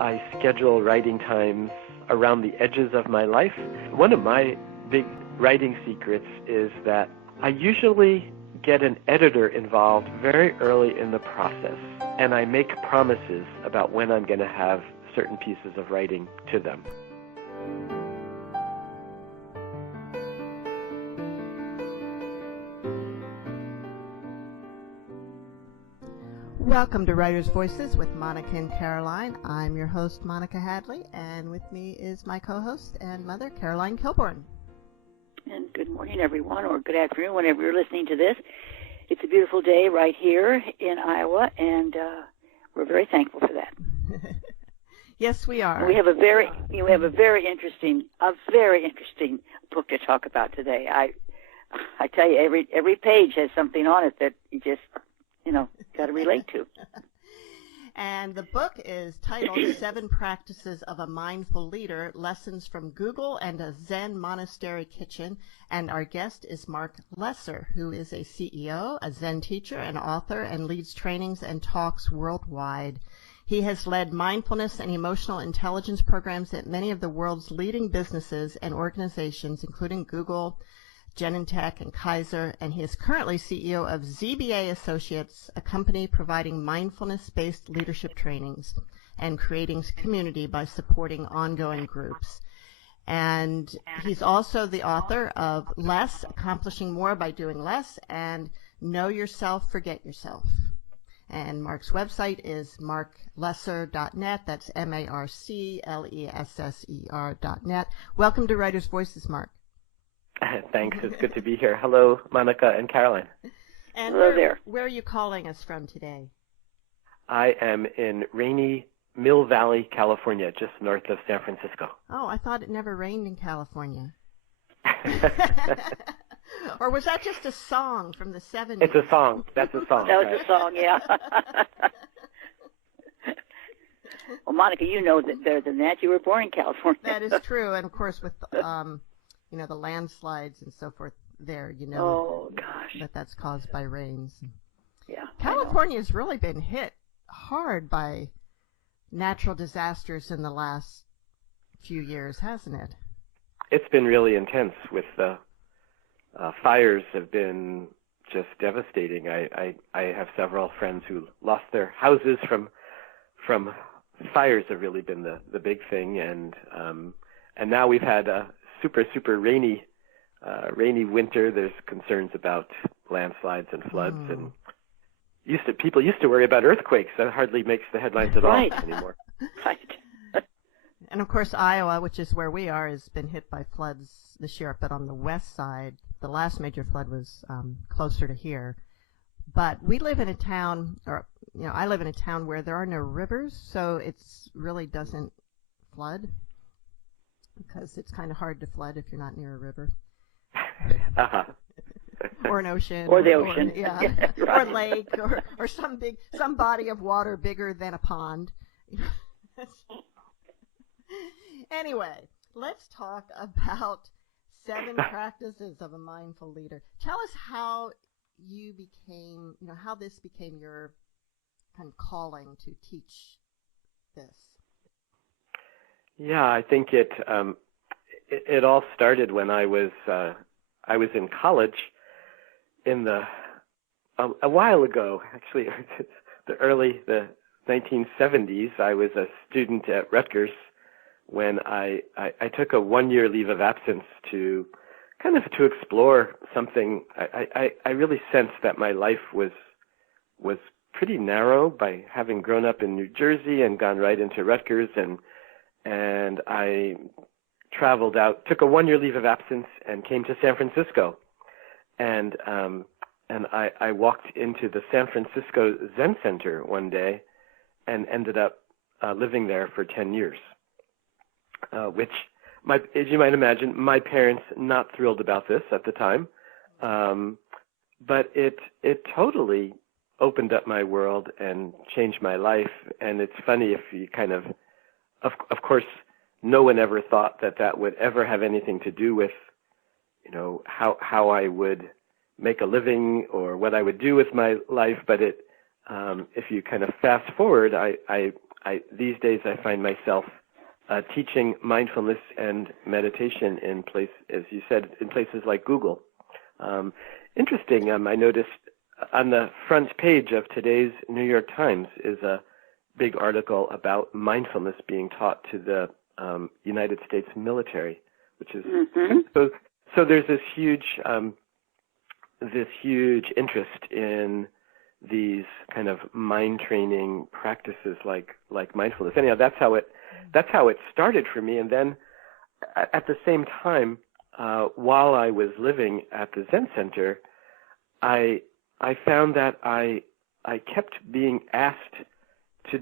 I schedule writing times around the edges of my life. One of my big writing secrets is that I usually get an editor involved very early in the process, and I make promises about when I'm going to have certain pieces of writing to them. Welcome to Writer's Voices with Monica and Caroline. I'm your host, Monica Hadley, and with me is my co-host and mother, Caroline Kilborn. And good morning, everyone, or good afternoon, whenever you're listening to this. It's a beautiful day right here in Iowa, and we're very thankful for that. Yes, we are. We have a very interesting book to talk about today. I tell you, every page has something on it that you just got to relate to. And the book is titled 7 Practices of a Mindful Leader, Lessons from Google and a Zen Monastery Kitchen. And our guest is Marc Lesser, who is a CEO, a Zen teacher, an author, and leads trainings and talks worldwide. He has led mindfulness and emotional intelligence programs at many of the world's leading businesses and organizations, including Google, Genentech, and Kaiser, and he is currently CEO of ZBA Associates, a company providing mindfulness-based leadership trainings and creating community by supporting ongoing groups. And he's also the author of Less, Accomplishing More by Doing Less, and Know Yourself, Forget Yourself. And Marc's website is marclesser.net. That's marclesser.net. Welcome to Writer's Voices, Marc. Thanks. It's good to be here. Hello, Monica and Caroline. And hello there. Where are you calling us from today? I am in rainy Mill Valley, California, just north of San Francisco. Oh, I thought it never rained in California. Or was that just a song from the 70s? It's a song. That's a song. That was a song, yeah. Well, Monica, you know that better than that. You were born in California. That is true. And, of course, with the landslides and so forth there, Oh, gosh. that's caused by rains. Yeah. California has really been hit hard by natural disasters in the last few years, hasn't it? It's been really intense. With the fires have been just devastating. I have several friends who lost their houses from fires. Have really been the big thing, and now we've had a super rainy winter. There's concerns about landslides and floods, and people used to worry about earthquakes. That hardly makes the headlines at all anymore. Right. And of course, Iowa, which is where we are, has been hit by floods this year, but on the west side. The last major flood was closer to here. But we live in a town, I live in a town where there are no rivers, so it really doesn't flood, because it's kind of hard to flood if you're not near a river. Or an ocean. Or the ocean. Yeah. Or a lake, or some body of water bigger than a pond. Anyway, let's talk about 7 practices of a mindful leader. Tell us how you became, how this became your kind of calling to teach this. Yeah, I think it all started when I was in college a while ago. Actually, the 1970s. I was a student at Rutgers when I took a 1-year leave of absence to explore something. I really sensed that my life was pretty narrow by having grown up in New Jersey and gone right into Rutgers, and I traveled out, took a 1-year leave of absence, and came to San Francisco, and I walked into the San Francisco Zen Center one day, and ended up living there for 10 years. Which, as you might imagine, my parents not thrilled about this at the time, but it totally opened up my world and changed my life. And it's funny, if you of course, no one ever thought that would ever have anything to do with, how I would make a living or what I would do with my life. But if you kind of fast forward, I these days I find myself teaching mindfulness and meditation in as you said, in places like Google. Interesting. I noticed on the front page of today's New York Times is a big article about mindfulness being taught to the United States military, which is so. There's this huge interest in these kind of mind training practices like mindfulness. Anyhow, that's how it started for me. And then at the same time, while I was living at the Zen Center, I found that I kept being asked to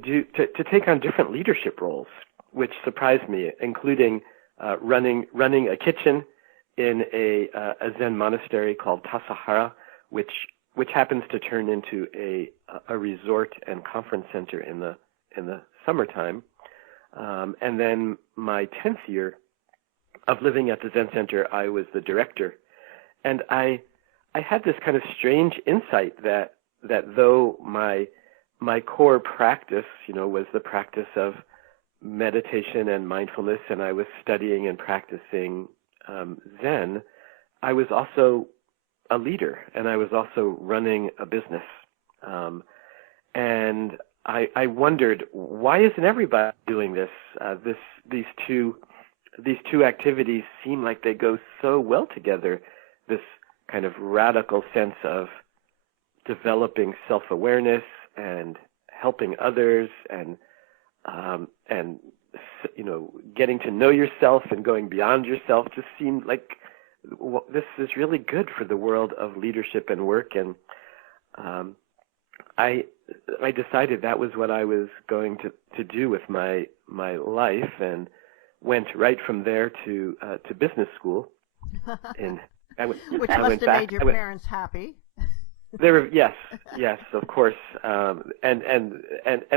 take on different leadership roles, which surprised me, including running a kitchen in a Zen monastery called Tassajara, which happens to turn into a resort and conference center in the summertime. And then my 10th year of living at the Zen Center, I was the director, and I had this kind of strange insight that though my core practice, was the practice of meditation and mindfulness, and I was studying and practicing Zen, I was also a leader, and I was also running a business. And I wondered, why isn't everybody doing this? These two activities seem like they go so well together. This kind of radical sense of developing self-awareness and helping others, and getting to know yourself and going beyond yourself just seemed like this is really good for the world of leadership and work. And I decided that was what I was going to do with my life, and went right from there to business school. And which must have made your parents happy. They were, yes, of course, and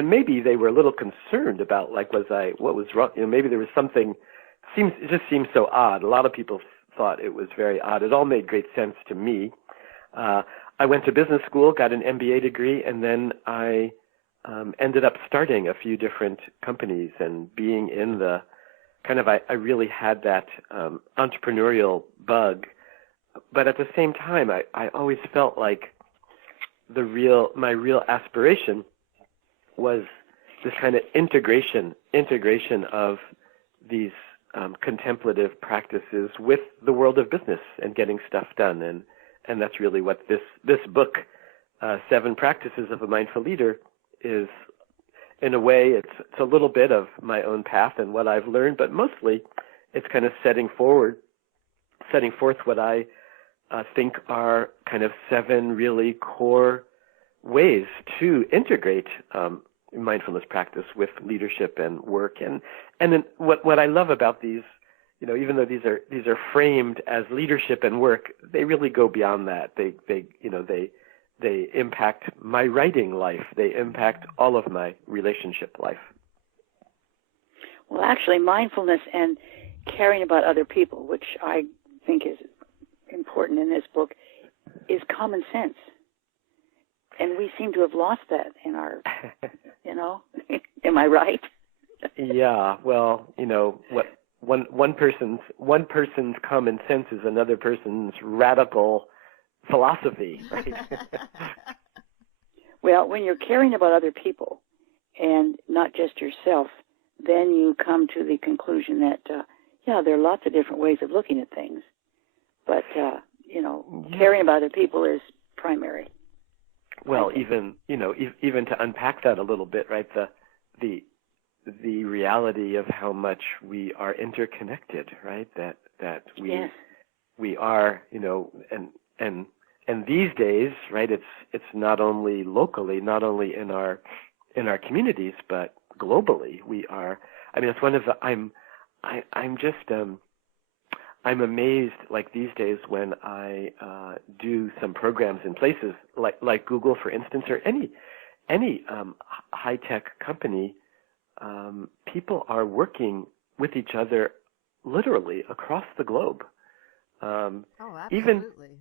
maybe they were a little concerned about what was wrong. Maybe there was something. It just seemed so odd. A lot of people thought it was very odd. It all made great sense to me. I went to business school, got an MBA degree, and then I ended up starting a few different companies and being in the kind of. I really had that entrepreneurial bug, but at the same time, I always felt like my real aspiration was this kind of integration of these contemplative practices with the world of business and getting stuff done. And that's really what this book, 7 Practices of a Mindful Leader, is. In a way, it's a little bit of my own path and what I've learned, but mostly it's kind of setting forth what I think are kind of 7 really core ways to integrate mindfulness practice with leadership and work. And then what I love about these, even though these are framed as leadership and work, they really go beyond that. They impact my writing life. They impact all of my relationship life. Well, actually, mindfulness and caring about other people, which I think is important in this book, is common sense. And we seem to have lost that in our, am I right? Yeah, well, what one person's common sense is another person's radical philosophy, right? Well, when you're caring about other people and not just yourself, then you come to the conclusion that, there are lots of different ways of looking at things. But, caring about other people is primary. Well, even to unpack that a little bit, right? The reality of how much we are interconnected, right? That we are, and these days, right? It's not only locally, not only in our communities, but globally. We are. I mean, it's one of the. I'm amazed, like these days, when I do some programs in places like Google, for instance, or any high tech company. People are working with each other literally across the globe. Absolutely.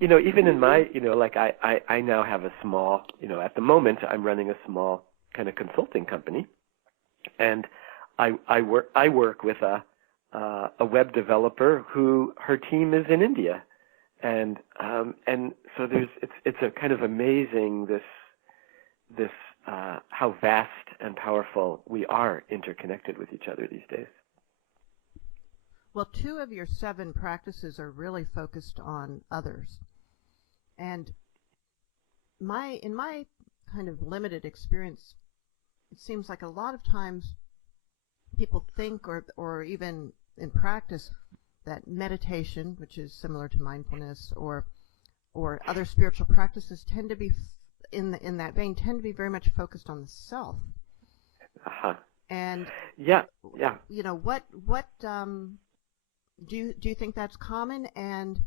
Even in my, I now have a small, at the moment I'm running a small kind of consulting company, And I work with a web developer who her team is in India, and so it's a kind of amazing this how vast and powerful we are interconnected with each other these days. Well, 2 of your 7 practices are really focused on others, and in my kind of limited experience, it seems like a lot of times people think or even in practice that meditation, which is similar to mindfulness, or other spiritual practices tend to be in that vein tend to be very much focused on the self. Uh-huh. And yeah. You know, what do you think that's common, and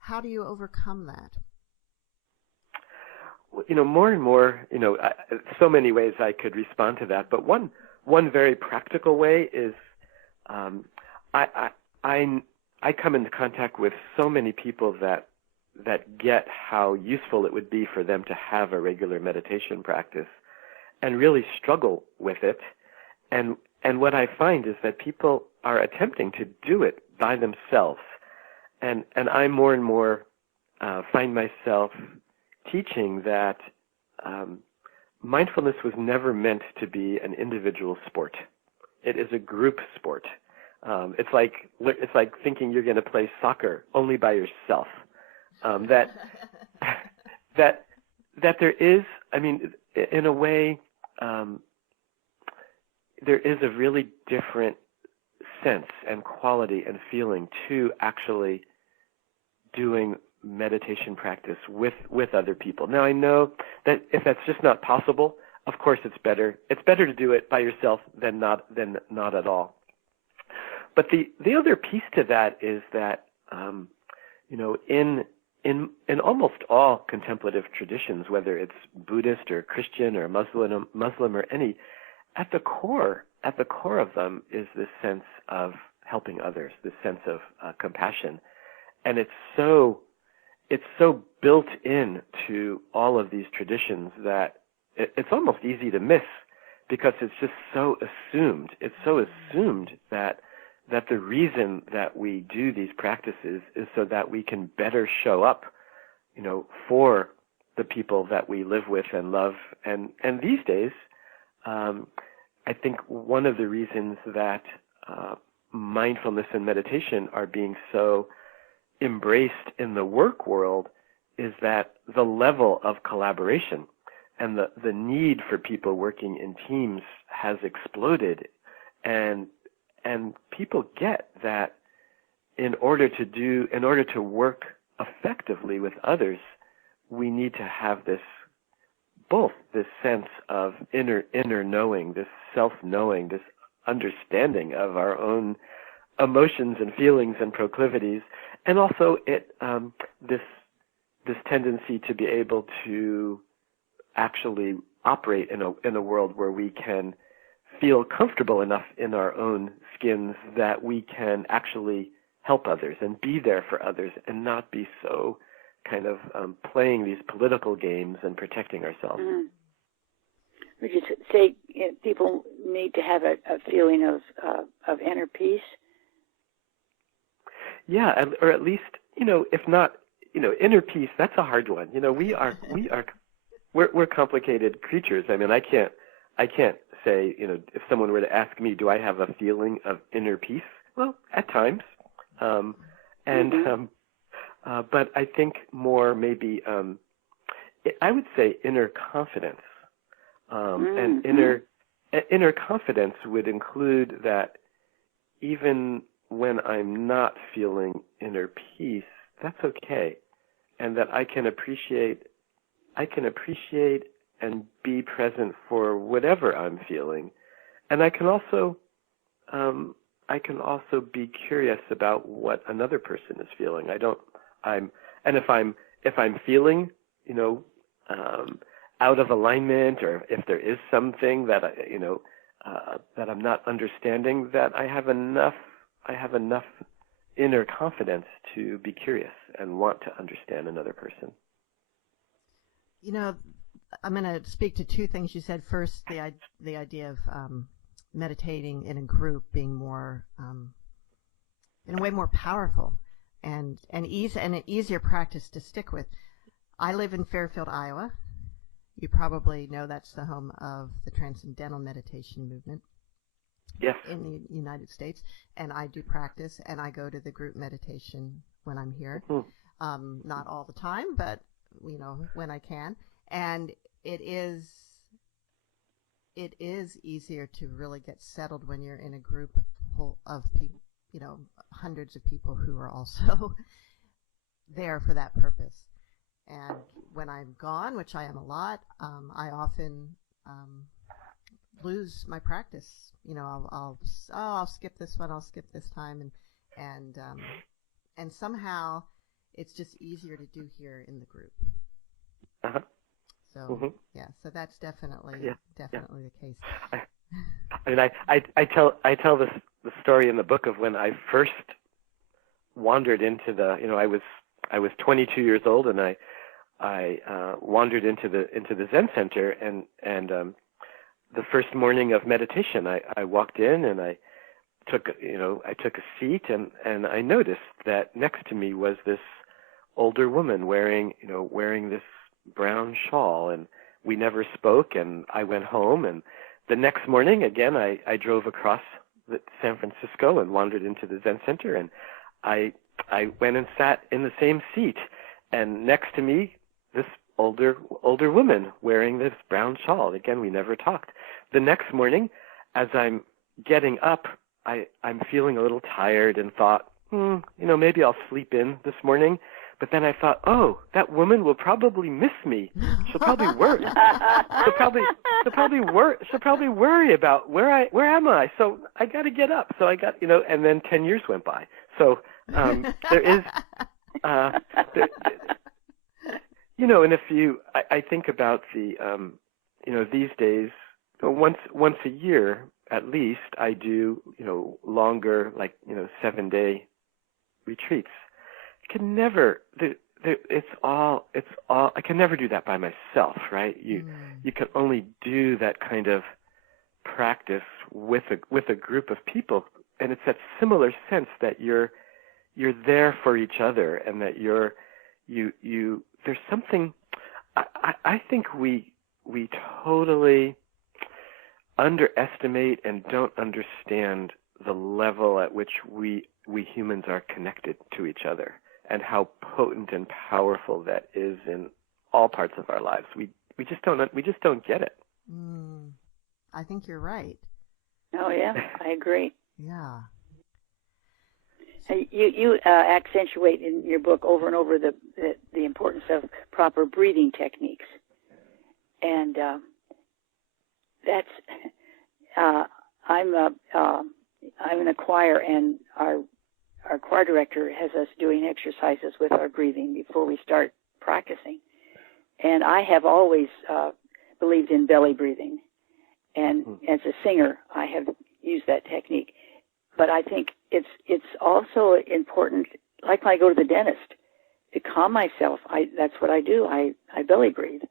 how do you overcome that? You know, more and more, you know, so many ways I could respond to that, but one very practical way is I come into contact with so many people that get how useful it would be for them to have a regular meditation practice and really struggle with it. And what I find is that people are attempting to do it by themselves. And I more and more find myself teaching that mindfulness was never meant to be an individual sport. It is a group sport. It's like thinking you're going to play soccer only by yourself. That there is, I mean, in a way, there is a really different sense and quality and feeling to actually doing meditation practice with other people. Now, I know that if that's just not possible, of course it's better to do it by yourself than not at all. But the other piece to that is that you know, in almost all contemplative traditions, whether it's Buddhist or Christian or Muslim or any, at the core of them is this sense of helping others, this sense of compassion, and it's so built in to all of these traditions that it's almost easy to miss, because it's just so assumed. It's so assumed that the reason that we do these practices is so that we can better show up, you know, for the people that we live with and love. And these days, I think one of the reasons that mindfulness and meditation are being so embraced in the work world is that the level of collaboration and the need for people working in teams has exploded, and people get that in order to work effectively with others, we need to have this sense of inner knowing, this self-knowing, this understanding of our own emotions and feelings and proclivities, and also this tendency to be able to actually operate in a world where we can feel comfortable enough in our own skins that we can actually help others and be there for others and not be so kind of playing these political games and protecting ourselves. Mm-hmm. Would you say people need to have a feeling of inner peace? Yeah, or at least, you know, if not, you know, inner peace, that's a hard one. You know, we're complicated creatures. I mean, I can't say, you know, if someone were to ask me, do I have a feeling of inner peace? Well, at times. But I think more maybe, I would say inner confidence. And inner confidence would include that even when I'm not feeling inner peace, that's okay. And that I can appreciate and be present for whatever I'm feeling. And I can also be curious about what another person is feeling. If I'm feeling, you know, out of alignment, or if there is something that that I'm not understanding, that I have enough inner confidence to be curious and want to understand another person. You know, I'm going to speak to 2 things you said. First, the idea of meditating in a group being more, in a way, more powerful and an easier practice to stick with. I live in Fairfield, Iowa. You probably know that's the home of the Transcendental Meditation movement. Yes. In the United States, and I do practice, and I go to the group meditation when I'm here. Not all the time, but when I can. And it is easier to really get settled when you're in a group of people, hundreds of people who are also there for that purpose. And when I'm gone, which I am a lot, I often lose my practice. I'll skip this one, I'll skip this time, and somehow it's just easier to do here in the group. Uh-huh. So so that's definitely the case. I tell the story in the book of when I first wandered into the. I was 22 years old, and I wandered into the Zen center, and the first morning of meditation, I walked in and I took a seat, and I noticed that next to me was this older woman wearing this brown shawl, and we never spoke, and I went home, and the next morning again I drove across San Francisco and wandered into the Zen center, and I went and sat in the same seat, and next to me this older woman wearing this brown shawl. Again, we never talked. The next morning, as I'm getting up, I'm feeling a little tired and thought, maybe I'll sleep in this morning. But then I thought, oh, that woman will probably miss me. She'll probably worry. She'll probably worry about where am I? So I got to get up. So I got, and then 10 years went by. So there is, and I think about the, these days, once a year at least, I do, longer, 7-day retreats. I can never, it's all, I can never do that by myself, right? You can only do that kind of practice with a group of people, and it's that similar sense that you're there for each other, and that there's something. I think we totally underestimate and don't understand the level at which we humans are connected to each other, and how potent and powerful that is in all parts of our lives. We just don't get it. I think you're right. Oh yeah, I agree. Yeah. You accentuate in your book over and over the importance of proper breathing techniques, and that's I'm in a choir, and our choir director has us doing exercises with our breathing before we start practicing, and I have always believed in belly breathing, and as a singer I have used that technique. But I think it's also important, like when I go to the dentist, to calm myself. That's what I do. I belly breathe,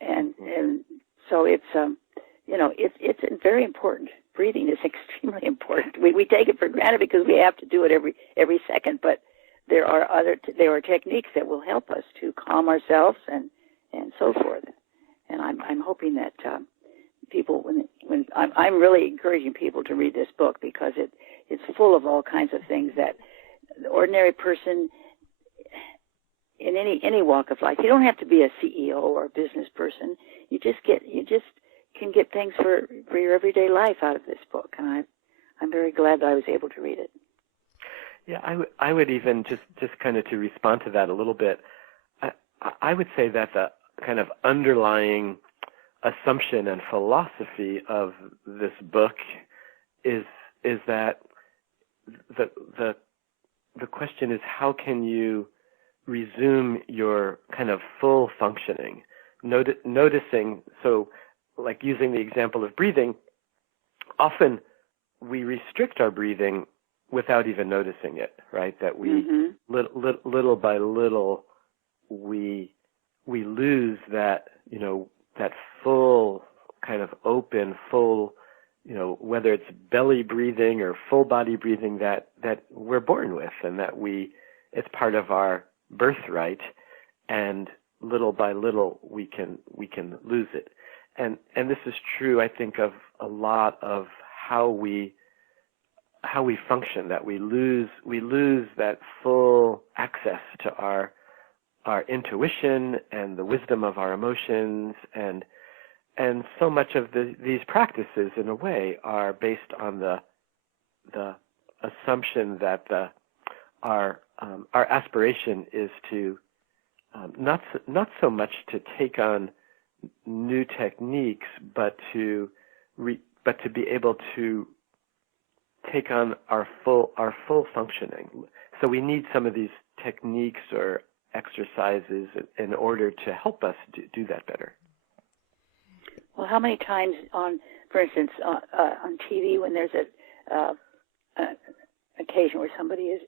and so it's very important. Breathing is extremely important. We take it for granted because we have to do it every second. But there are techniques that will help us to calm ourselves and so forth. And I'm hoping that people, when I'm really encouraging people to read this book, because it's full of all kinds of things that the ordinary person in any walk of life, you don't have to be a CEO or a business person. You just can get things for your everyday life out of this book, and I'm very glad that I was able to read it. Yeah, I would even just kind of to respond to that a little bit. I would say that the kind of underlying assumption and philosophy of this book is that the question is, how can you resume your kind of full functioning, noticing. So like using the example of breathing, often we restrict our breathing without even noticing it, right? That we little by little we lose that, that full kind of open, full whether it's belly breathing or full body breathing that we're born with, and that it's part of our birthright, and little by little we can lose it. And this is true, I think, of a lot of how we function, that we lose that full access to our intuition and the wisdom of our emotions, and so much of these practices, in a way, are based on the assumption that our aspiration is to not so much to take on new techniques, but to be able to take on our full functioning. So we need some of these techniques or exercises in order to help us do that better. Well, how many times for instance, on TV, when there's an occasion where somebody is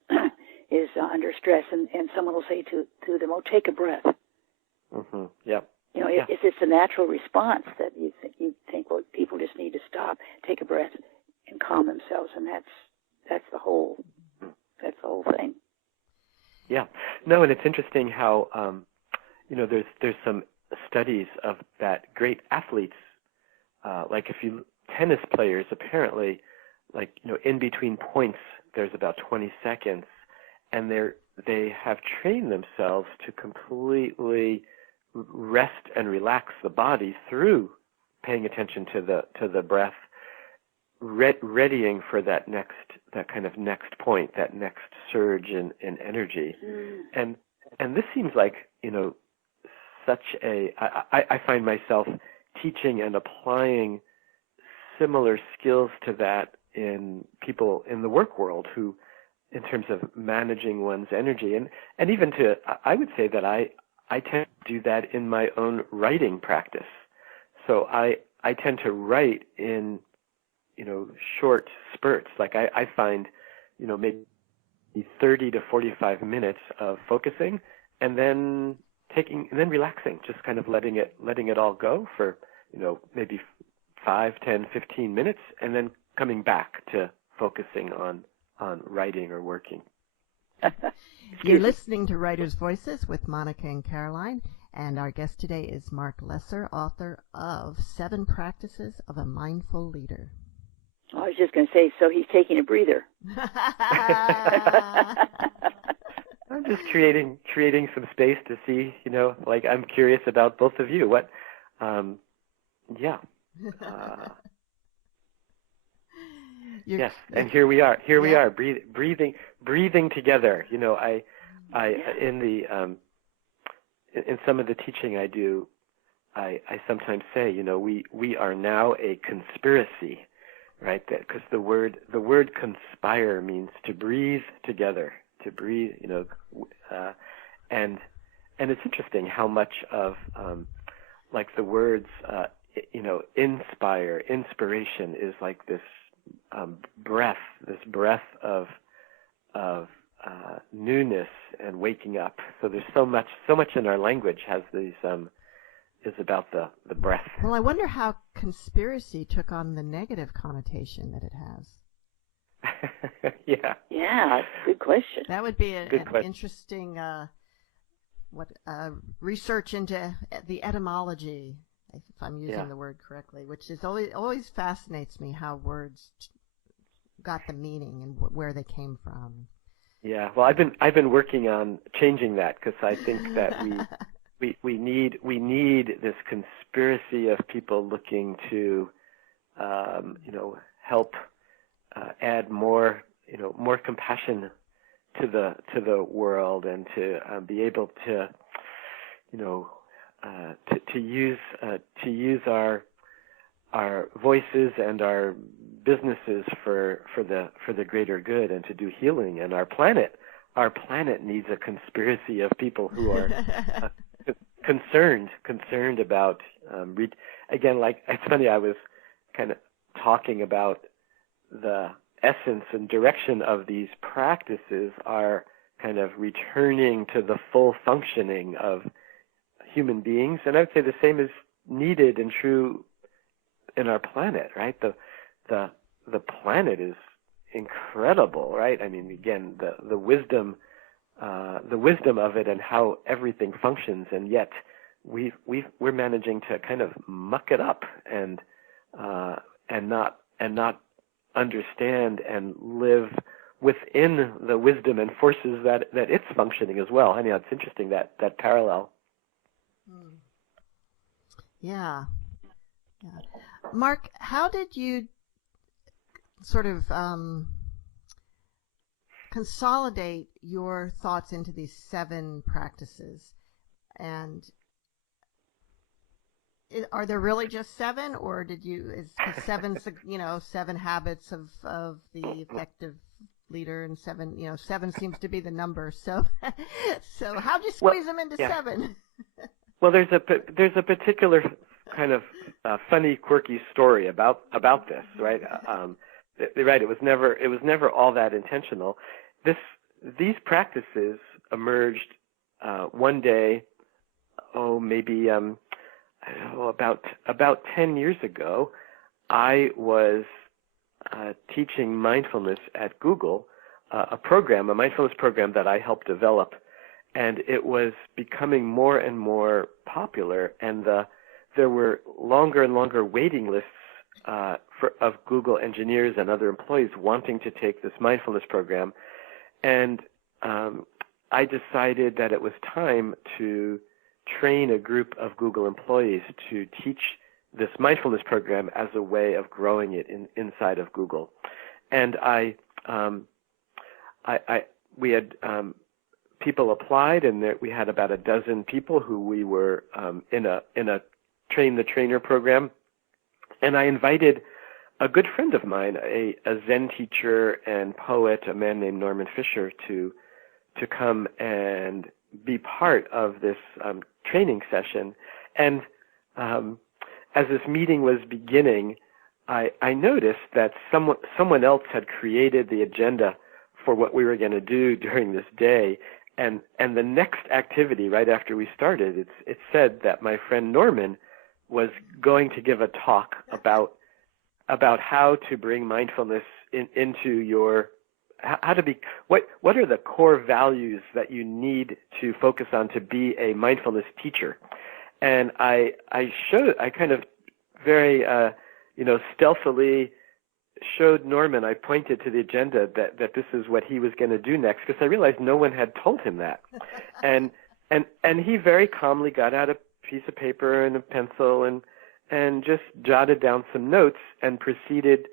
is under stress, and someone will say to them, "Oh, take a breath." Mm-hmm. Yep. Is this a natural response that you think, well, people just need to stop, take a breath, and calm themselves, and that's the whole thing. Yeah. No, and it's interesting how there's some studies of that great athletes, like tennis players, apparently, in between points there's about 20 seconds, and they have trained themselves to completely rest and relax the body through paying attention to the breath, readying for that kind of next point, that next surge in energy. And this seems like such I find myself teaching and applying similar skills to that in people in the work world, who, in terms of managing one's energy, and even I would say that I tend to do that in my own writing practice. So I tend to write in short spurts. Like I find maybe 30 to 45 minutes of focusing, and then relaxing, just kind of letting it all go for maybe 5, 10, 15 minutes, and then coming back to focusing on writing or working. You're listening to Writers' Voices with Monica and Caroline, and our guest today is Marc Lesser, author of 7 Practices of a Mindful Leader. I was just going to say, so he's taking a breather. I'm just creating some space to see, I'm curious about both of you. What, yeah. Yes, and here we are. We are breathing together. In some of the teaching I do, I sometimes say, we are now a conspiracy, right? Because the word conspire means to breathe together, to breathe, and it's interesting how much of the words, inspiration is like this breath of newness and waking up. So there's so much in our language has these is about the breath. Well, I wonder how conspiracy took on the negative connotation that it has. Yeah, good question. That would be an interesting research into the etymology, if I'm using the word correctly, which is always fascinates me, how words got the meaning and where they came from. Yeah, well, I've been working on changing that, because I think that we need this conspiracy of people looking to help add more compassion to the world, and to be able to to use our voices and our businesses for the greater good, and to do healing. And our planet needs a conspiracy of people who are concerned about again, like, it's funny, I was kind of talking about the essence and direction of these practices are kind of returning to the full functioning of human beings, and I would say the same is needed and true in our planet, right? the planet is incredible, right? I mean, again, the wisdom of it and how everything functions, and yet we're managing to kind of muck it up and not understand and live within the wisdom and forces that it's functioning as well. I mean, it's interesting that parallel. Yeah. Marc, how did you sort of consolidate your thoughts into these 7 practices? And are there really just 7, or is 7, 7 habits of the effective leader, and 7 seems to be the number. So how'd you squeeze them into 7? Well, there's a particular kind of funny, quirky story about this, right? Right. It was never all that intentional. These practices emerged one day, maybe about 10 years ago. I was teaching mindfulness at Google, a mindfulness program that I helped develop, and it was becoming more and more popular, and there were longer and longer waiting lists of Google engineers and other employees wanting to take this mindfulness program. And I decided that it was time to train a group of Google employees to teach this mindfulness program as a way of growing it inside of Google. And we had people applied, and we had about a dozen people who we were in a train the trainer program. And I invited a good friend of mine, a Zen teacher and poet, a man named Norman Fisher, to come and be part of this training session. And as this meeting was beginning, I noticed that someone else had created the agenda for what we were going to do during this day. And the next activity, right after we started, it said that my friend Norman was going to give a talk about how to bring mindfulness into your, how to be, what are the core values that you need to focus on to be a mindfulness teacher. And I kind of very stealthily showed Norman, I pointed to the agenda that this is what he was going to do next, because I realized no one had told him that. And he very calmly got out a piece of paper and a pencil and just jotted down some notes and proceeded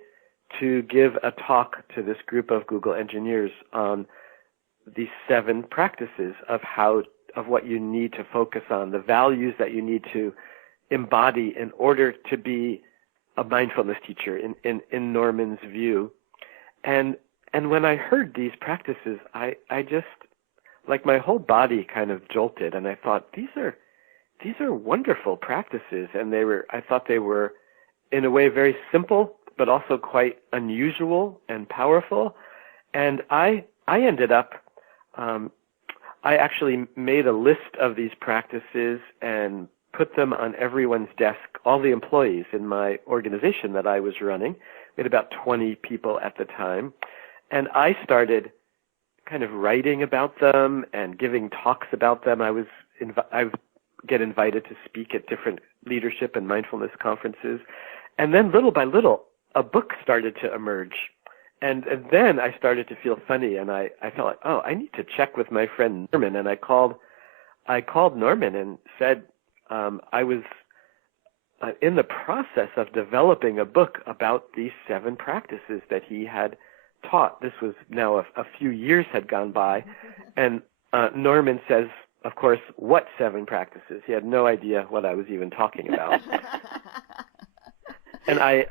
to give a talk to this group of Google engineers on these 7 practices of what you need to focus on, the values that you need to embody in order to be a mindfulness teacher in Norman's view. And when I heard these practices, I just, like, my whole body kind of jolted, and I thought, these are wonderful practices, and I thought they were in a way very simple, but also quite unusual and powerful. And I ended up, I actually made a list of these practices and put them on everyone's desk, all the employees in my organization that I was running. We had about 20 people at the time. And I started kind of writing about them and giving talks about them. I would get invited to speak at different leadership and mindfulness conferences. And then little by little, a book started to emerge. And then I started to feel funny, and I felt like, I need to check with my friend Norman. And I called Norman and said, I was in the process of developing a book about these 7 practices that he had taught. This was now a few years had gone by. And Norman says, of course, what 7 practices? He had no idea what I was even talking about. And I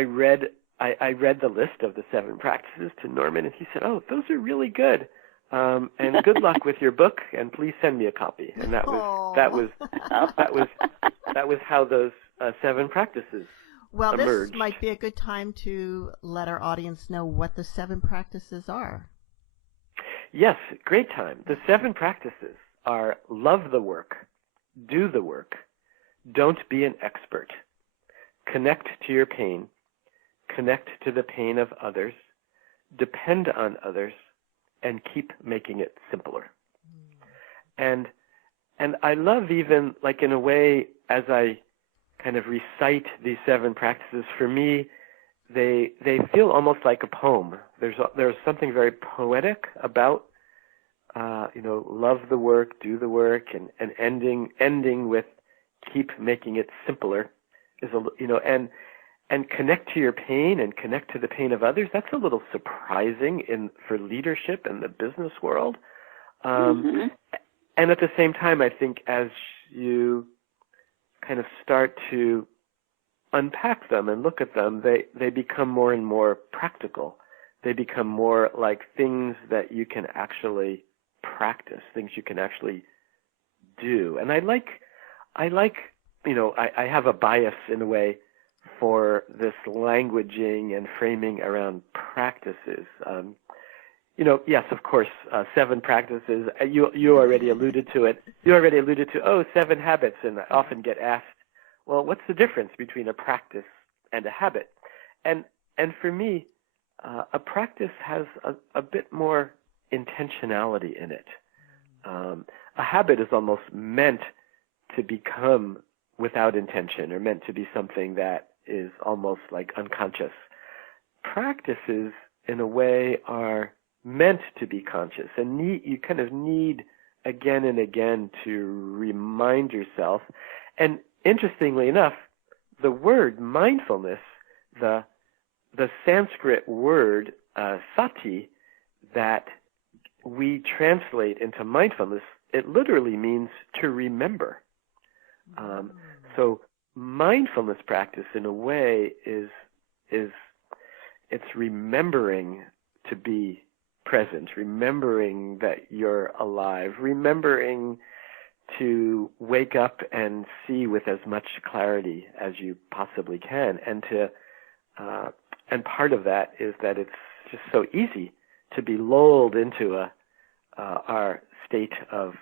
read the list of the 7 practices to Norman, and he said, those are really good. And good luck with your book, and please send me a copy. And that was how those 7 practices emerged. This might be a good time to let our audience know what the 7 practices are. Yes, great time. The 7 practices are: love the work, do the work, don't be an expert, connect to your pain, connect to the pain of others, depend on others, and keep making it simpler. And I love, even like in a way, as I kind of recite these 7 practices, for me, they feel almost like a poem. There's something very poetic about love the work, do the work, and ending with keep making it simpler is and connect to your pain and connect to the pain of others. That's a little surprising for leadership in the business world. And at the same time, I think as you kind of start to unpack them and look at them, they become more and more practical. They become more like things that you can actually practice, things you can actually do. And I have a bias in a way for this languaging and framing around practices. Yes, of course, 7 practices. You already alluded to it. You already alluded to, 7 habits, and I often get asked, well, what's the difference between a practice and a habit? And for me, a practice has a bit more intentionality in it. A habit is almost meant to become without intention, or meant to be something that is almost like unconscious. Practices, in a way, are meant to be conscious, and you kind of need again and again to remind yourself. And interestingly enough, the word mindfulness, the Sanskrit word sati, that we translate into mindfulness, it literally means to remember. So mindfulness practice, in a way, is it's remembering to be present, remembering that you're alive, remembering to wake up and see with as much clarity as you possibly can, and part of that is that it's just so easy to be lulled into our state of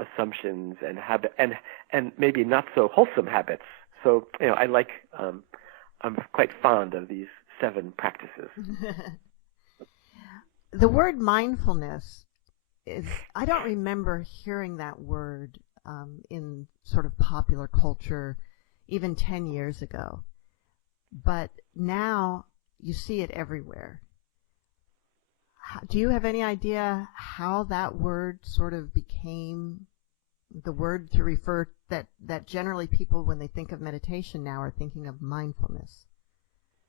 assumptions and habit, and maybe not so wholesome habits. So I'm quite fond of these 7 practices. The word mindfulness I don't remember hearing that word in sort of popular culture even 10 years ago. But now you see it everywhere. Do you have any idea how that word sort of became the word to refer that generally people, when they think of meditation now, are thinking of mindfulness?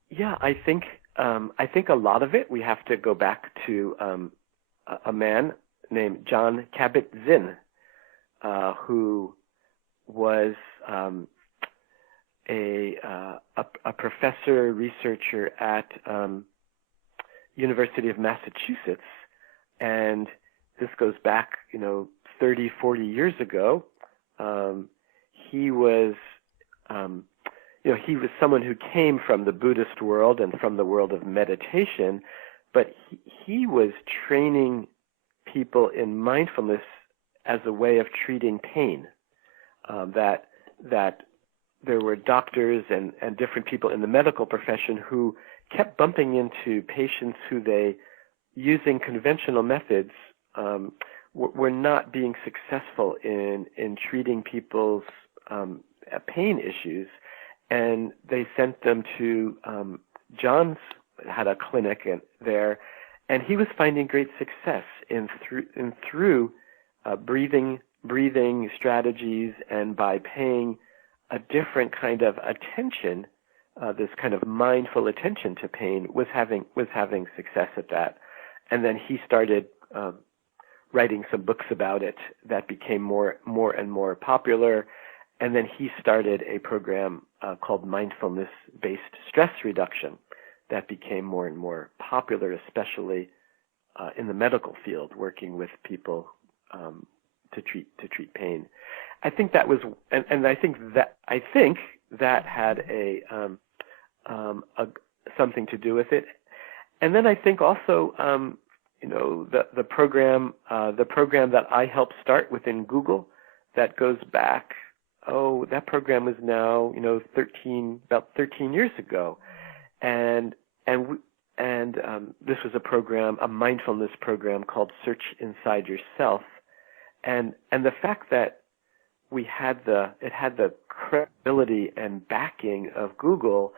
Yeah, I think a lot of it, we have to go back to a man named Jon Kabat-Zinn, who was a professor, researcher at University of Massachusetts, and this goes back, 30, 40 years ago. He was someone who came from the Buddhist world and from the world of meditation, but he was training people in mindfulness as a way of treating pain. That there were doctors and different people in the medical profession who kept bumping into patients who they, using conventional methods, were not being successful in treating people's pain issues, and they sent them to John's had a clinic there, and he was finding great success through breathing strategies, and by paying a different kind of attention, this kind of mindful attention to pain, was having success at that. And then he started writing some books about it that became more and more popular. And then he started a program called mindfulness-based stress reduction that became more and more popular, especially in the medical field, working with people to treat pain. I think that was, and I think that had something to do with it. And then I think also, the program that I helped start within Google, that goes back. That program was now, about 13 years ago. and this was a program, a mindfulness program called Search Inside Yourself, and the fact that it had the credibility and backing of Google,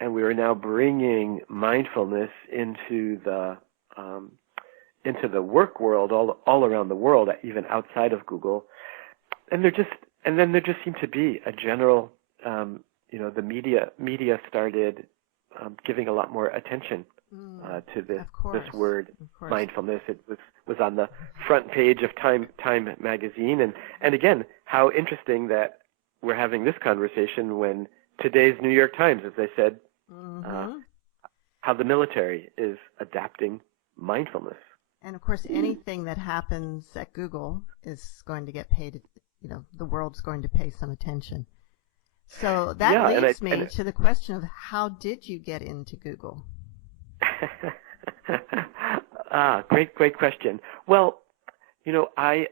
and we were now bringing mindfulness into the work world all around the world, even outside of Google, and then there just seemed to be a general, the media started giving a lot more attention to this word, mindfulness. It was on the front page of Time magazine, and again, how interesting that we're having this conversation when today's New York Times, as I said, how the military is adapting mindfulness. And of course, anything that happens at Google is going to get paid. The world's going to pay some attention. So that leads me to the question of how did you get into Google? Great question. Well, I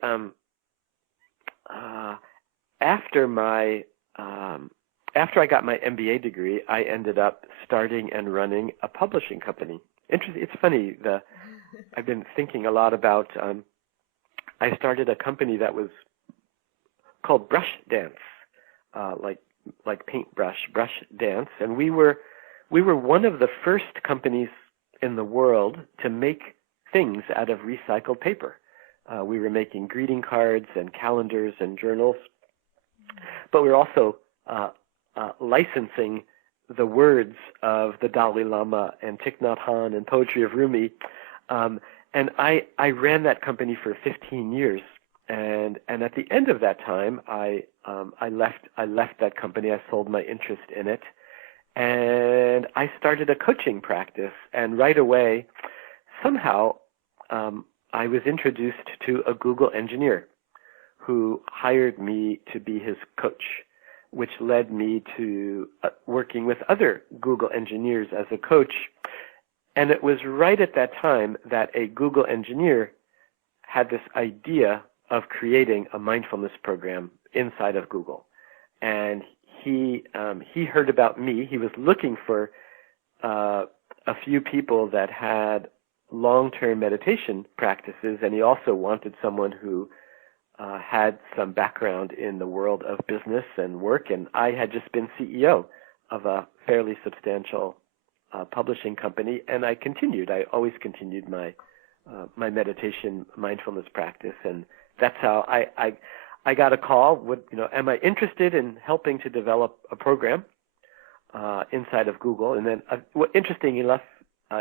after I got my MBA degree, I ended up starting and running a publishing company. Interesting. It's funny. I've been thinking a lot about. I started a company that was called Brush Dance, like paintbrush, brush dance, and we were one of the first companies in the world to make things out of recycled paper. We were making greeting cards and calendars and journals, but we were also licensing the words of the Dalai Lama and Thich Nhat Hanh and poetry of Rumi. And I ran that company for 15 years. And at the end of that time, I left that company. I sold my interest in it, and I started a coaching practice. And right away, somehow, I was introduced to a Google engineer who hired me to be his coach, which led me to working with other Google engineers as a coach. And it was right at that time that a Google engineer had this idea of creating a mindfulness program inside of Google. And he heard about me. He was looking for a few people that had long-term meditation practices, and he also wanted someone who had some background in the world of business and work. And I had just been CEO of a fairly substantial publishing company, and I always continued my meditation mindfulness practice, and that's how I got a call. Am I interested in helping to develop a program inside of Google? And then, interesting enough,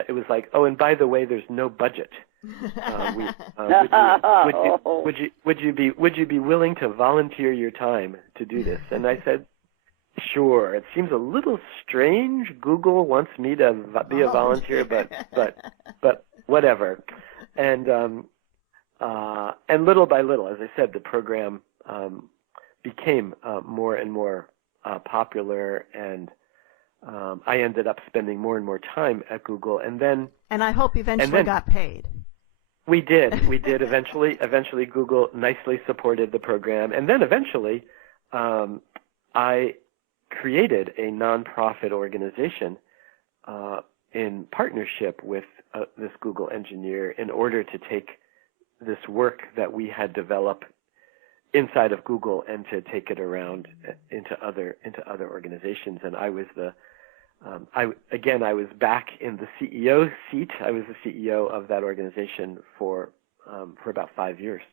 it was like, oh, and by the way, there's no budget. Would you be willing to volunteer your time to do this? And I said, sure. It seems a little strange. Google wants me to be a volunteer, but whatever. And little by little, as I said, the program became more and more popular, and I ended up spending more and more time at Google. And I hope eventually got paid. We did eventually. Eventually, Google nicely supported the program, and then eventually, I created a nonprofit organization in partnership with this Google engineer in order to take this work that we had developed inside of Google and to take it around into other organizations. And I was I was back in the CEO seat. I was the CEO of that organization for about 5 years.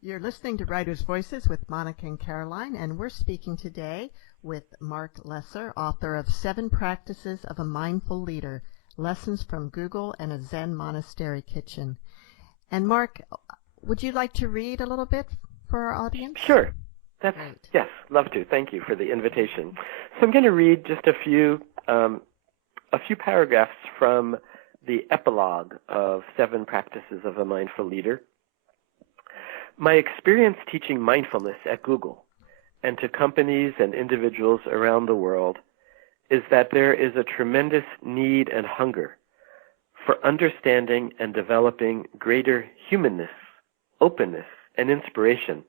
You're listening to Writers' Voices with Monica and Caroline, and we're speaking today with Marc Lesser, author of 7 Practices of a Mindful Leader, Lessons from Google and a Zen Monastery Kitchen. And Marc, would you like to read a little bit for our audience? Sure. Yes, love to. Thank you for the invitation. So I'm going to read just a few paragraphs from the epilogue of 7 Practices of a Mindful Leader. My experience teaching mindfulness at Google and to companies and individuals around the world is that there is a tremendous need and hunger for understanding and developing greater humanness, openness, and inspiration,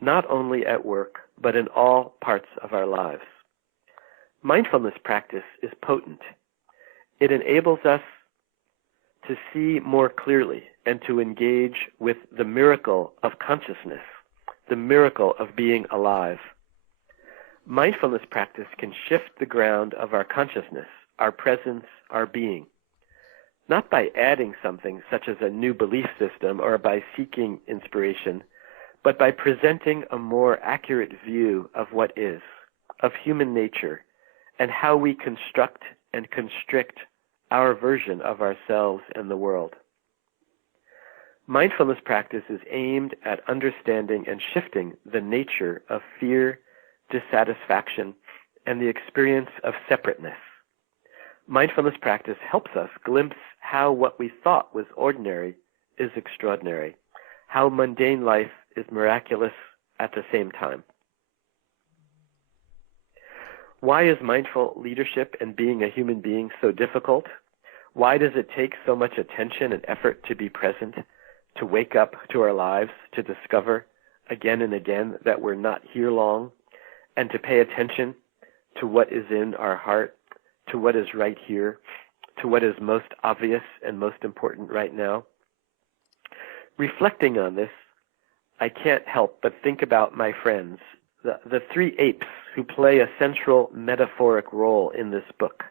not only at work, but in all parts of our lives. Mindfulness practice is potent. It enables us to see more clearly and to engage with the miracle of consciousness, the miracle of being alive. Mindfulness practice can shift the ground of our consciousness, our presence, our being, not by adding something such as a new belief system or by seeking inspiration, but by presenting a more accurate view of what is, of human nature, and how we construct and constrict our version of ourselves and the world. Mindfulness practice is aimed at understanding and shifting the nature of fear, dissatisfaction, and the experience of separateness. Mindfulness practice helps us glimpse how what we thought was ordinary is extraordinary, how mundane life is miraculous at the same time. Why is mindful leadership and being a human being so difficult? Why does it take so much attention and effort to be present, to wake up to our lives, to discover again and again that we're not here long, and to pay attention to what is in our heart, to what is right here, to what is most obvious and most important right now? Reflecting on this, I can't help but think about my friends, the three apes who play a central metaphoric role in this book.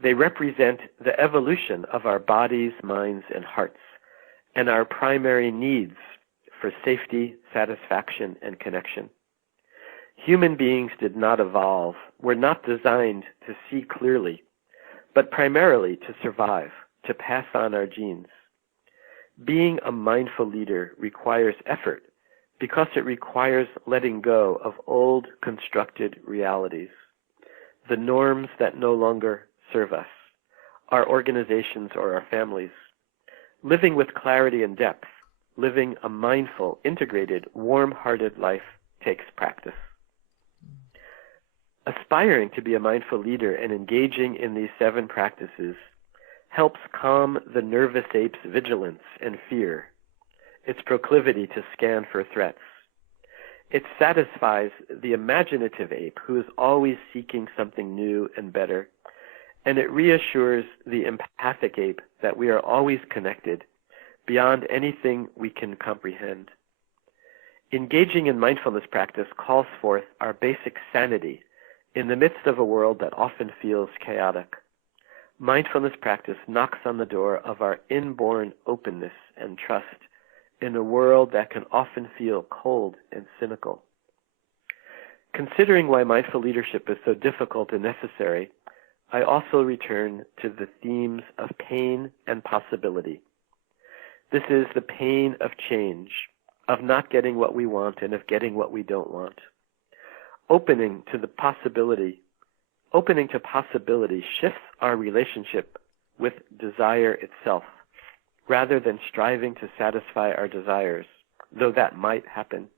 They represent the evolution of our bodies, minds, and hearts, and our primary needs for safety, satisfaction, and connection. Human beings did not evolve, were not designed to see clearly, but primarily to survive, to pass on our genes. Being a mindful leader requires effort because it requires letting go of old constructed realities, the norms that no longer serve us, our organizations or our families. Living with clarity and depth, living a mindful, integrated, warm-hearted life takes practice. Aspiring to be a mindful leader and engaging in these 7 practices helps calm the nervous ape's vigilance and fear, its proclivity to scan for threats. It satisfies the imaginative ape who is always seeking something new and better, and it reassures the empathic ape that we are always connected beyond anything we can comprehend. Engaging in mindfulness practice calls forth our basic sanity in the midst of a world that often feels chaotic. Mindfulness practice knocks on the door of our inborn openness and trust in a world that can often feel cold and cynical. Considering why mindful leadership is so difficult and necessary, I also return to the themes of pain and possibility. This is the pain of change, of not getting what we want and of getting what we don't want. Opening to possibility shifts our relationship with desire itself, rather than striving to satisfy our desires, though that might happen.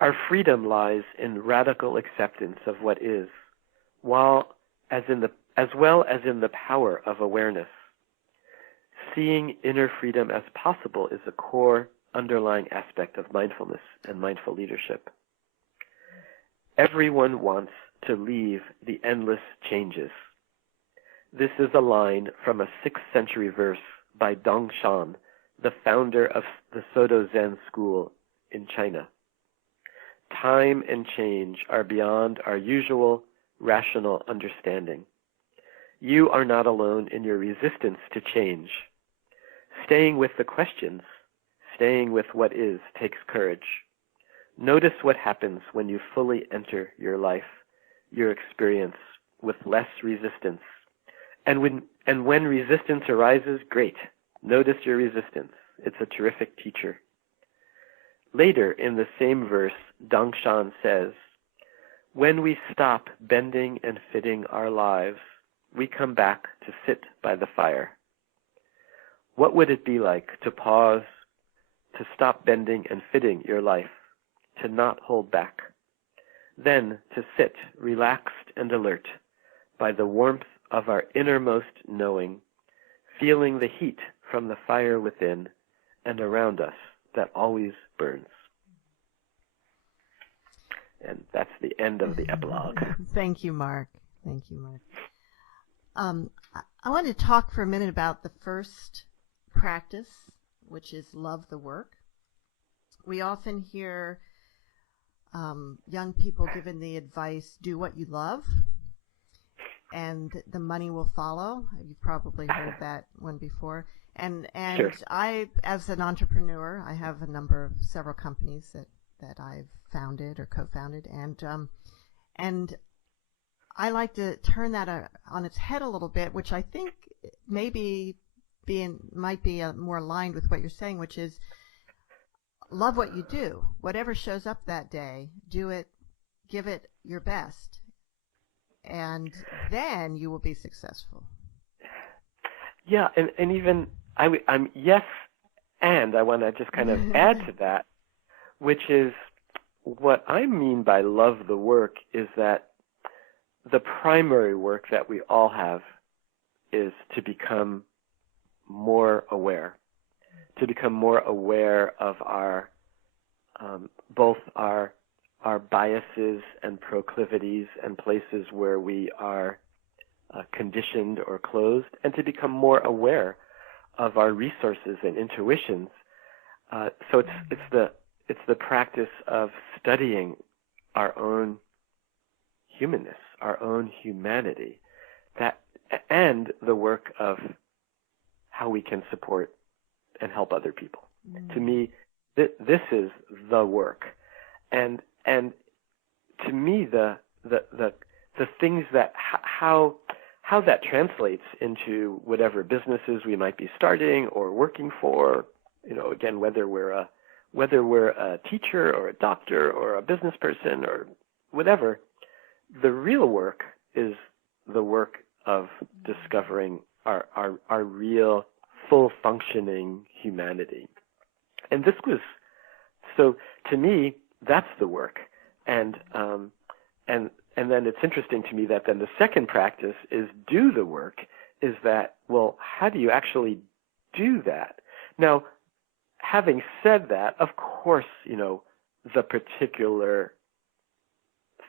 Our freedom lies in radical acceptance of what is, as well as in the power of awareness. Seeing inner freedom as possible is a core underlying aspect of mindfulness and mindful leadership. Everyone wants to leave the endless changes. This is a line from a 6th century verse by Dongshan, the founder of the Soto Zen school in China. Time and change are beyond our usual rational understanding. You are not alone in your resistance to change. Staying with the questions, staying with what is, takes courage. Notice what happens when you fully enter your life, your experience, with less resistance. And when resistance arises, great. Notice your resistance. It's a terrific teacher. Later in the same verse, Dongshan says, when we stop bending and fitting our lives, we come back to sit by the fire. What would it be like to pause, to stop bending and fitting your life, to not hold back, then to sit relaxed and alert by the warmth of our innermost knowing, feeling the heat from the fire within and around us that always burns. And that's the end of the epilogue. Thank you, Mark. Thank you, Mark. I want to talk for a minute about the first practice, which is love the work. We often hear young people given the advice, do what you love, and the money will follow. You've probably heard that one before. And Sure. I, as an entrepreneur, I have several companies that I've founded or co-founded, and I like to turn that on its head a little bit, which I think might be more aligned with what you're saying, which is love what you do. Whatever shows up that day, do it, give it your best, and then you will be successful. Yeah, and even I'm yes, and I want to just kind of add to that, which is what I mean by love the work is that the primary work that we all have is to become more aware, of our both our biases and proclivities and places where we are conditioned or closed, and to become more aware of our resources and intuitions. So it's the practice of studying our own humanness, our own humanity, and the work of how we can support and help other people. To me, this is the work, and to me the things that how that translates into whatever businesses we might be starting or working for. Again, whether we're a teacher or a doctor or a business person or whatever, the real work is the work of discovering our real full functioning humanity. And this was, so to me, that's the work. And then it's interesting to me that then the second practice is do the work, is that, well, how do you actually do that? Now, having said that, of course, the particular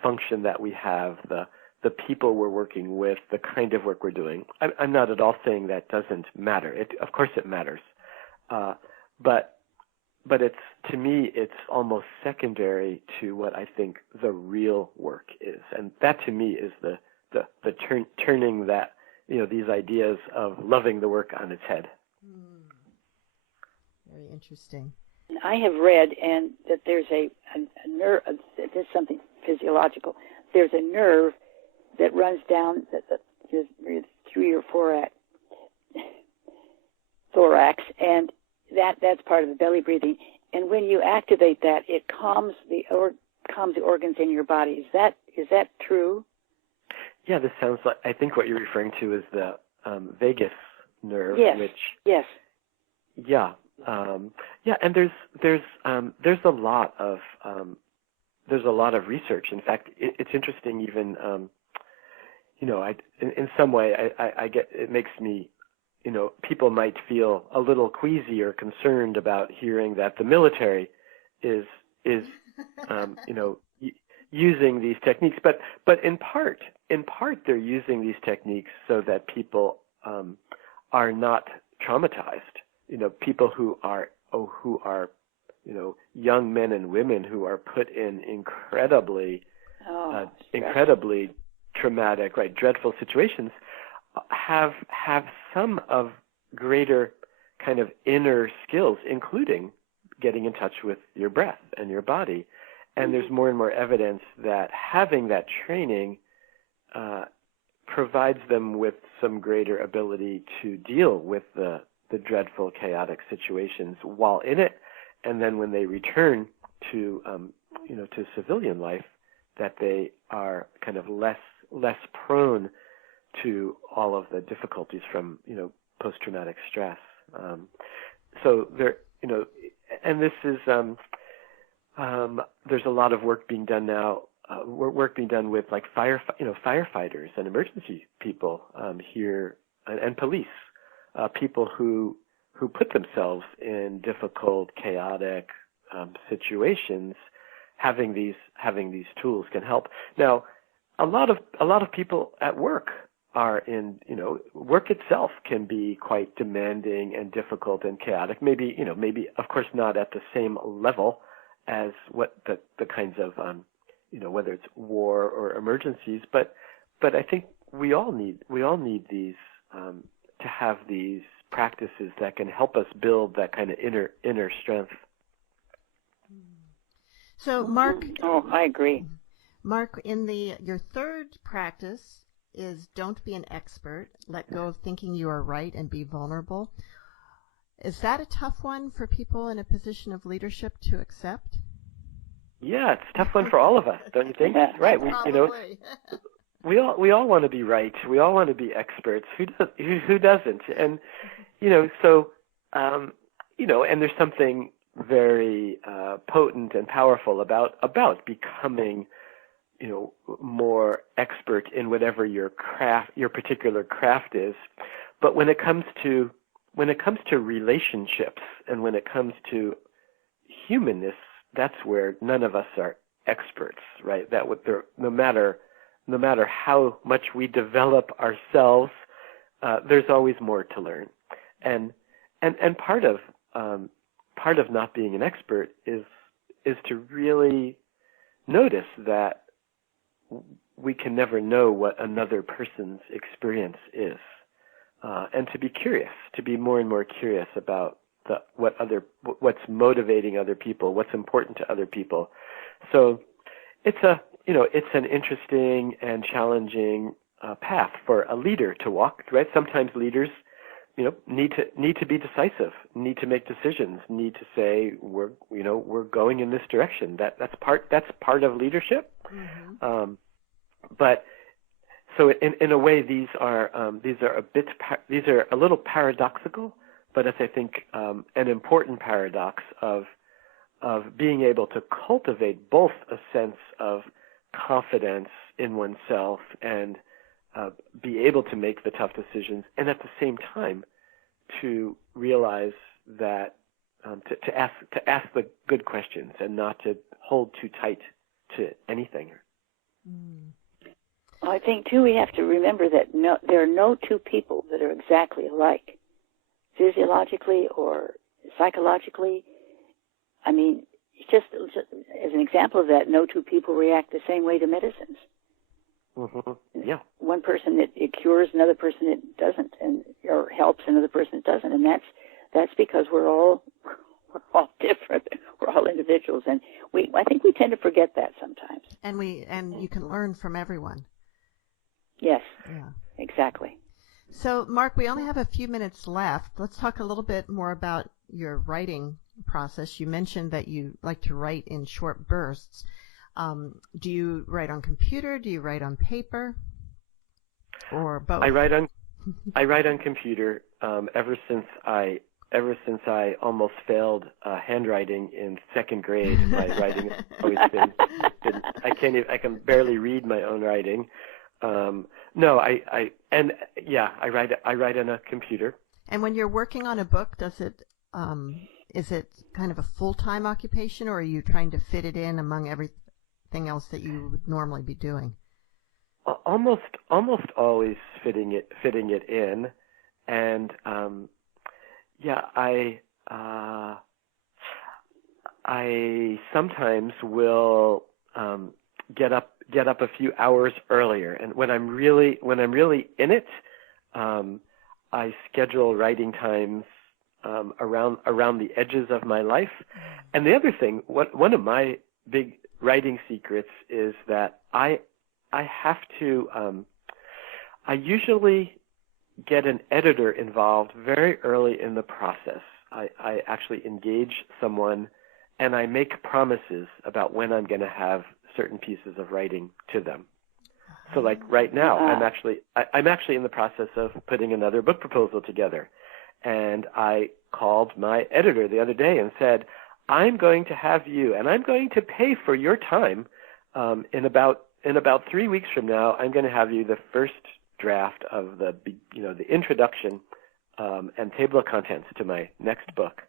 function that we have, the people we're working with, the kind of work we're doing, I'm not at all saying that doesn't matter. Of course it matters. But it's, to me, it's almost secondary to what I think the real work is. And that to me is the turning that, these ideas of loving the work on its head. Very interesting. I have read and that there's a nerve, there's something physiological. There's a nerve that runs down through your thorax, and that's part of the belly breathing. And when you activate that, it calms the organs in your body. Is that true? Yeah, this sounds like, I think what you're referring to is the vagus nerve. Yes. Yes. Yeah. And there's a lot of research. In fact, it's interesting. Even in some way, I get, it makes me, people might feel a little queasy or concerned about hearing that the military is using these techniques, but in part they're using these techniques so that people are not traumatized. People who are young men and women who are put in incredibly traumatic, dreadful situations, have some of greater kind of inner skills, including getting in touch with your breath and your body. And there's more and more evidence that having that training provides them with some greater ability to deal with the dreadful, chaotic situations while in it, and then when they return to to civilian life, that they are kind of less prone to all of the difficulties from post-traumatic stress. So there, and this is there's a lot of work being done now. Work being done with like firefighters and emergency people here, and police. People who put themselves in difficult, chaotic situations having these tools can help. Now, a lot of people at work are in, work itself can be quite demanding and difficult and chaotic. Maybe of course not at the same level as what the kinds of, whether it's war or emergencies, but I think we all need these, to have these practices that can help us build that kind of inner strength. So, Marc. Oh, I agree. Marc, your third practice is don't be an expert. Let go of thinking you are right and be vulnerable. Is that a tough one for people in a position of leadership to accept? Yeah, it's a tough one for all of us, don't you think? Right. We all want to be right. We all want to be experts. Who doesn't? And and there's something very potent and powerful about becoming, more expert in whatever your particular craft is. But when it comes to relationships and when it comes to humanness, that's where none of us are experts, right? No matter how much we develop ourselves, there's always more to learn. And part of not being an expert is to really notice that we can never know what another person's experience is, and to be curious, to be more and more curious about what's motivating other people, what's important to other people. So it's an interesting and challenging path for a leader to walk, right? Sometimes leaders, need to be decisive, need to make decisions, need to say we're going in this direction. That's part of leadership. Mm-hmm. But so in a way, these are a little paradoxical, but it's, I think, an important paradox of being able to cultivate both a sense of confidence in oneself and be able to make the tough decisions, and at the same time to realize that to ask the good questions and not to hold too tight to anything. Well, I think too we have to remember that there are no two people that are exactly alike, physiologically or psychologically. I mean, just as an example of that, no two people react the same way to medicines. Mm-hmm. Yeah. One person it cures, another person it doesn't, or helps another person it doesn't, and that's because we're all different. We're all individuals, and I think we tend to forget that sometimes. And you can learn from everyone. Yes. Yeah. Exactly. So, Marc, we only have a few minutes left. Let's talk a little bit more about your writing process. You mentioned that you like to write in short bursts. Do you write on computer? Do you write on paper? Or both? I write on computer. Ever since I almost failed handwriting in second grade, my writing has always been I can barely read my own writing. I write on a computer. And when you're working on a book, is it kind of a full-time occupation, or are you trying to fit it in among everything else that you would normally be doing? Almost always fitting it in, and I sometimes will get up a few hours earlier, and when I'm really in it, I schedule writing times around the edges of my life. And the other thing, one of my big writing secrets is that I have to I usually get an editor involved very early in the process. I actually engage someone, and I make promises about when I'm going to have certain pieces of writing to them. So, like right now, I'm actually in the process of putting another book proposal together, and I called my editor the other day and said, "I'm going to have you, and I'm going to pay for your time. In about 3 weeks from now, I'm going to have you the first draft of the introduction and table of contents to my next book."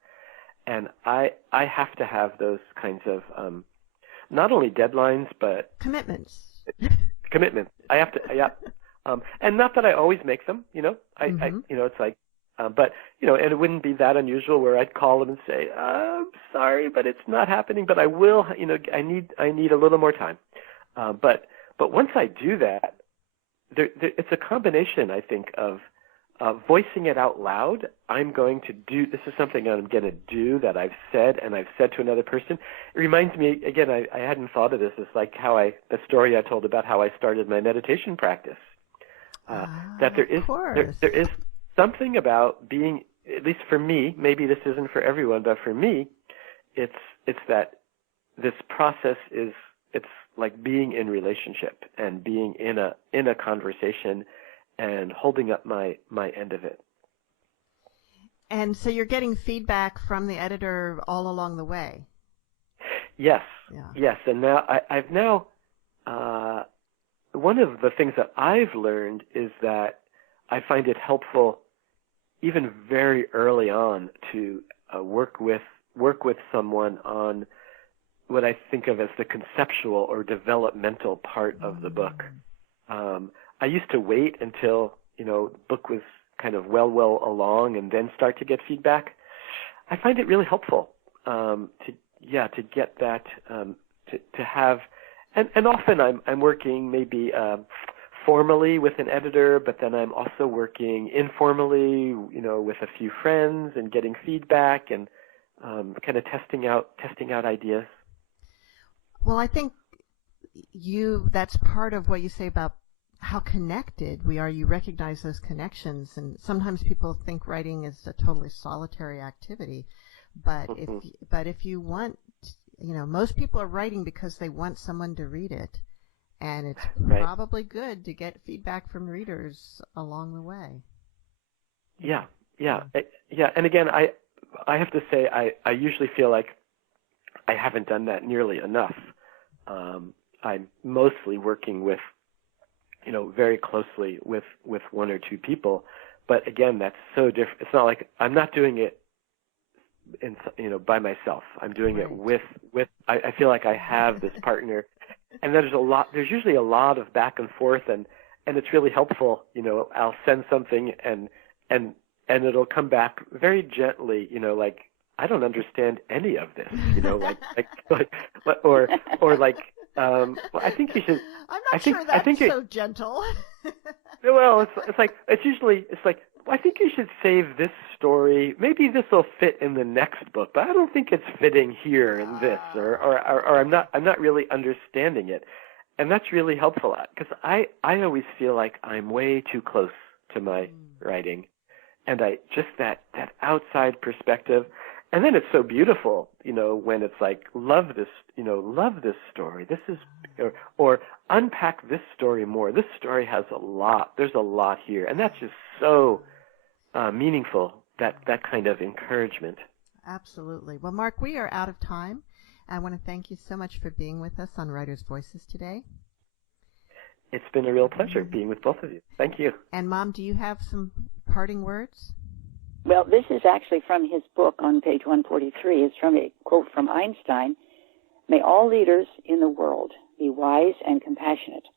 And I have to have those kinds of not only deadlines, but commitments. Commitments. I have to, yeah. And not that I always make them, it's like, but, and it wouldn't be that unusual where I'd call them and say, I'm sorry, but it's not happening, but I will, I need a little more time. But once I do that, it's a combination, I think, of voicing it out loud. I'm going to do, this is something I'm going to do that I've said to another person. It reminds me, again, I hadn't thought of this. It's like the story I told about how I started my meditation practice. That there is something about being, at least for me, maybe this isn't for everyone, but for me, it's that this process it's like being in relationship and being in a conversation and holding up my end of it. And so you're getting feedback from the editor all along the way. Yes. Yeah. Yes. And now I've now, one of the things that I've learned is that I find it helpful even very early on to work with someone on what I think of as the conceptual or developmental part of the book. I used to wait until, the book was kind of well along and then start to get feedback. I find it really helpful to get that, to have, and often I'm working maybe formally with an editor, but then I'm also working informally, with a few friends and getting feedback and kind of testing out ideas. Well, I think that's part of what you say about how connected we are. You recognize those connections, and sometimes people think writing is a totally solitary activity, but if you want, most people are writing because they want someone to read it, and it's probably good to get feedback from readers along the way. Yeah. And again, I have to say I usually feel like I haven't done that nearly enough. I'm mostly working with, very closely with one or two people. But again, that's so different. It's not like I'm not doing it by myself. I'm doing it with, I feel like I have this partner, and there's usually a lot of back and forth, and it's really helpful. I'll send something and it'll come back very gently, like, I don't understand any of this, or I think you should. I'm not sure that's so gentle. Well, it's like I think you should save this story. Maybe this will fit in the next book, but I don't think it's fitting here in this, or I'm not really understanding it, and that's really helpful because I always feel like I'm way too close to my writing, and I just that outside perspective. And then it's so beautiful, when it's like, love this story. This is, or unpack this story more. This story has a lot. There's a lot here. And that's just so meaningful, that kind of encouragement. Absolutely. Well, Marc, we are out of time. I want to thank you so much for being with us on Writers' Voices today. It's been a real pleasure being with both of you. Thank you. And, Mom, do you have some parting words? Well, this is actually from his book on page 143. It's from a quote from Einstein. May all leaders in the world be wise and compassionate,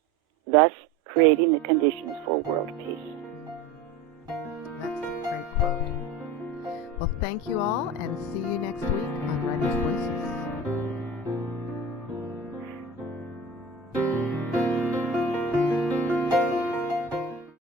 thus creating the conditions for world peace. That's a great quote. Well, thank you all, and see you next week on Writers' Voices.